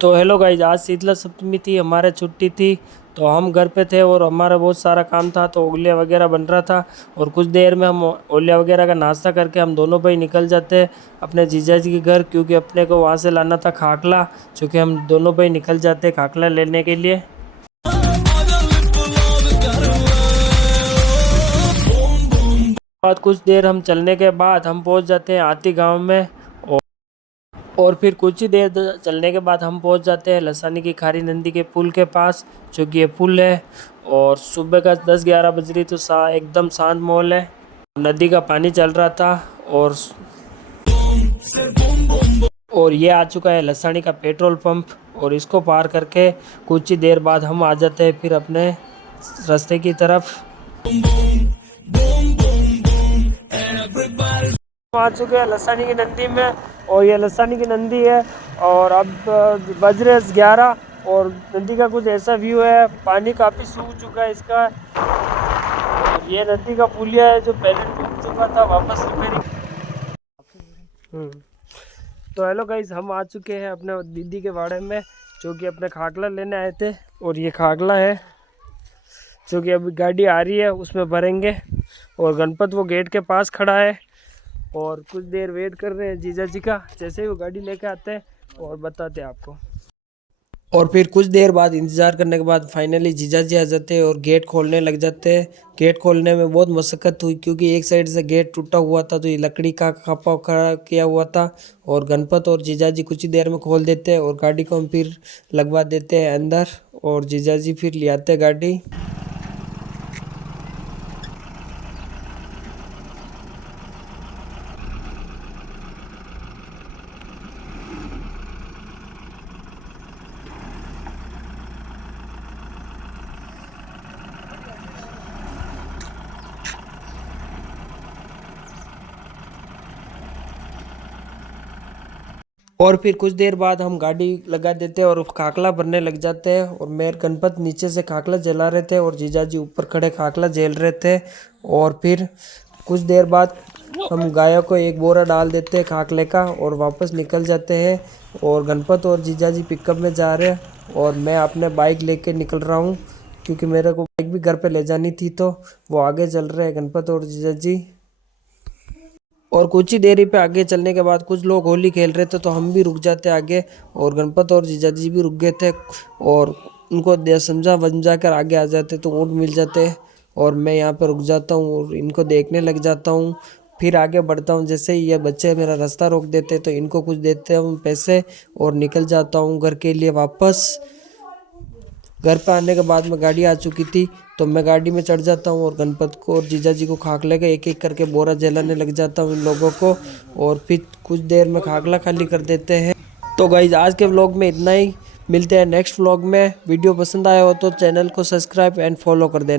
तो hello guys, आज शीतला सप्तमी थी, हमारे छुट्टी थी। तो हम घर पे थे और हमारा बहुत सारा काम था, तो ओलिया वगैरह बन रहा था। और कुछ देर में हम ओलिया वगैरह का नाश्ता करके हम दोनों भाई निकल जाते अपने जीजा जी के घर, क्योंकि अपने को वहाँ से लाना था खाकला। चूँकि हम दोनों भाई निकल जाते खाकला लेने के लिए। बाद कुछ देर हम चलने के बाद हम पहुँच जाते हैं आती गाँव में। और फिर कुछ ही देर चलने के बाद हम पहुंच जाते हैं लसानी की खारी नदी के पुल के पास, जो कि ये पुल है। और सुबह का 10-11 बज रही, तो एकदम शांत माहौल है। नदी का पानी चल रहा था। और ये आ चुका है लसानी का पेट्रोल पंप। और इसको पार करके कुछ ही देर बाद हम आ जाते हैं फिर अपने रास्ते की तरफ। आ चुके हैं लसानी की नदी में। और ये लसानी की नदी है। और अब बज रहे 11। और नदी का कुछ ऐसा व्यू है, पानी काफ़ी सूख चुका है इसका। और ये नदी का पुलिया है जो पहले टूट चुका था, वापस रिपेयरिंग। तो हेलो गाइस, हम आ चुके हैं अपने दीदी के बाड़े में, जो कि अपने खाकला लेने आए थे। और ये खाकला है जो कि अभी गाड़ी आ रही है, उसमें भरेंगे। और गणपत वो गेट के पास खड़ा है और कुछ देर वेट कर रहे हैं जीजा जी का। जैसे ही वो गाड़ी लेके आते हैं और बताते हैं आपको। और फिर कुछ देर बाद इंतज़ार करने के बाद फाइनली जीजा जी आ जाते हैं और गेट खोलने लग जाते हैं। गेट खोलने में बहुत मशक्क़त हुई, क्योंकि एक साइड से गेट टूटा हुआ था, तो ये लकड़ी का खपा खड़ा किया हुआ था। और गणपत और जीजा जी कुछ ही देर में खोल देते हैं और गाड़ी को हम फिर लगवा देते हैं अंदर। और जीजा जी फिर ले आते हैं गाड़ी। और फिर कुछ देर बाद हम गाड़ी लगा देते हैं और खाकला भरने लग जाते हैं। और मेरे गणपत नीचे से खाकला जला रहे थे और जीजाजी ऊपर खड़े खाकला जेल रहे थे। और फिर कुछ देर बाद हम गायों को एक बोरा डाल देते हैं खाकले का और वापस निकल जाते हैं। और गणपत और जीजाजी पिकअप में जा रहे हैं और मैं अपने बाइक लेके निकल रहा हूँ, क्योंकि मेरे को बाइक भी घर पे ले जानी थी। तो वो आगे चल रहे हैं गणपत और जीजाजी। और कुछ ही देरी पे आगे चलने के बाद कुछ लोग होली खेल रहे थे, तो हम भी रुक जाते आगे। और गणपत और जीजाजी भी रुक गए थे और उनको समझा वंजा कर आगे आ जाते, तो ऊँट मिल जाते। और मैं यहाँ पे रुक जाता हूँ और इनको देखने लग जाता हूँ। फिर आगे बढ़ता हूँ। जैसे ही ये बच्चे मेरा रास्ता रोक देते, तो इनको कुछ देते हूँ पैसे और निकल जाता हूँ घर के लिए वापस। घर पे आने के बाद में गाड़ी आ चुकी थी, तो मैं गाड़ी में चढ़ जाता हूँ और गणपत को और जीजा जी को खाकले का एक एक करके बोरा जलाने लग जाता हूँ इन लोगों को। और फिर कुछ देर में खाकला खाली कर देते हैं। तो गाइज, आज के व्लॉग में इतना ही। मिलते हैं नेक्स्ट व्लॉग में। वीडियो पसंद आया हो तो चैनल को सब्सक्राइब एंड फॉलो कर देना।